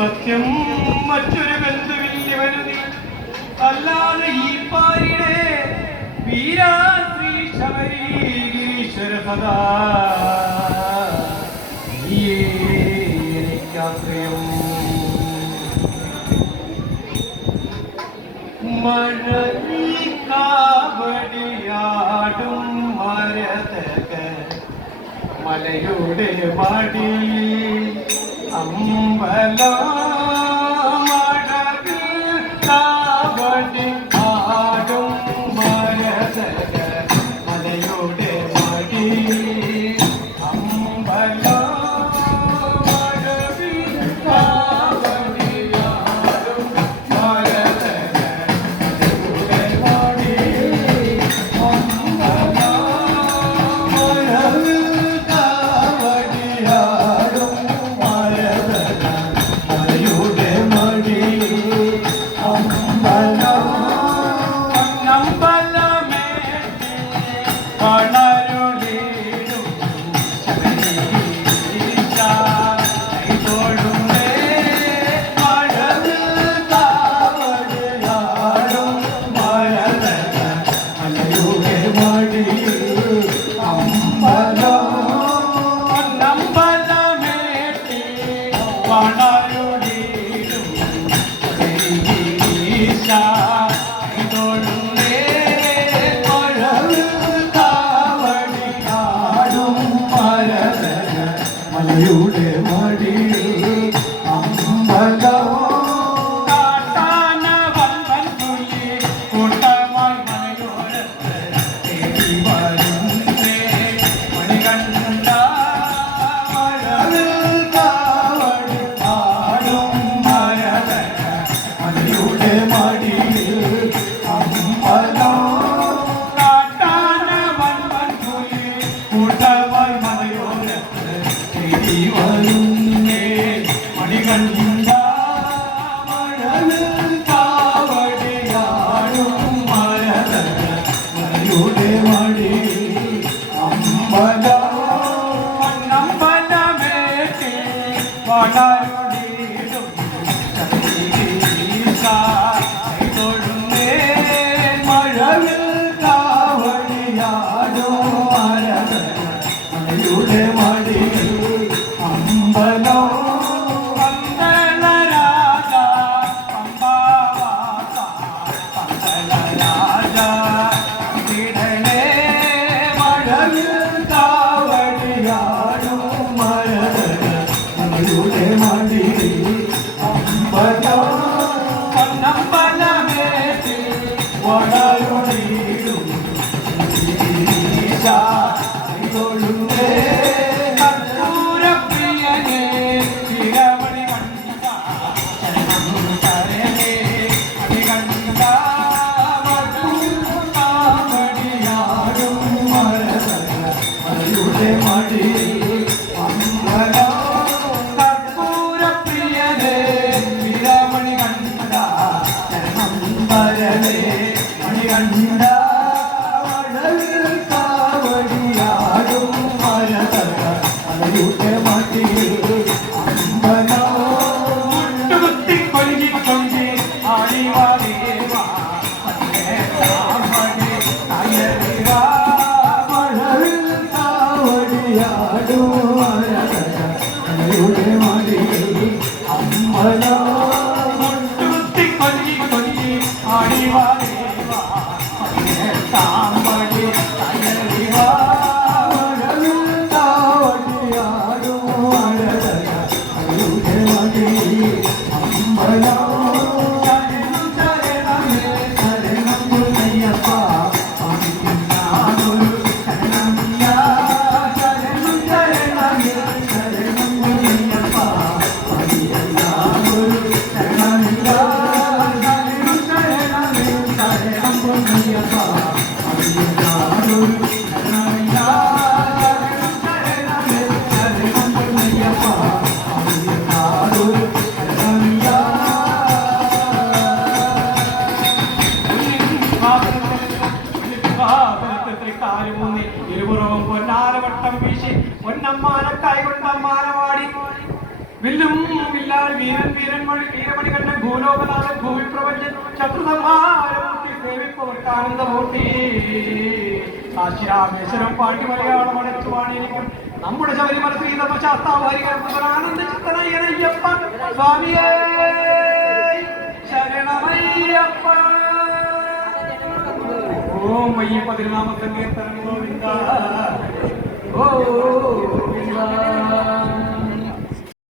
സത്യം മറ്റൊരു ബന്ധുവിന്റെ വരുതി അല്ലാതെ ഈ പാരിടെ വീരാശ്രീ ശബരി ഗിരീശ്വര സദാ എനിക്കാശ്രയം. മഴക്കാവടിയാടും മരതക മലയുടെ പാടി അമ്പല മഴവിൽ കാവടി ആടും മരതക മലയുടെ പാടി അമ്പല മലയുടെ മടിയിൽ അമ്പലം I know. വില്ലും വില്ലാൽ വീരൻ വീരൻമണി വീരമണി കണ്ണൻ ഭൂലോകനാഥൻ ഭൂമിപ്രപഞ്ചൻ ശത്രുസംഹാരമൂർത്തി സേവിപ്പവർക്ക് ആനന്ദമൂർത്തി സാക്ഷിരാമേശ്വരം പാണ്ടി മലയാളം അടച്ചു പാടിയിരിക്കും നമ്മുടെ ശബരിമല ശ്രീധർമ്മശാസ്താവാരികർമ്മ ചിത്തനയ്യനയ്യപ്പ സ്വാമിയേ ശരണമയ്യപ്പ. ഓം അയ്യപ്പ തിരുനാമ സങ്കീർത്തനം ഗോവിന്ദ ഗോവിന്ദ.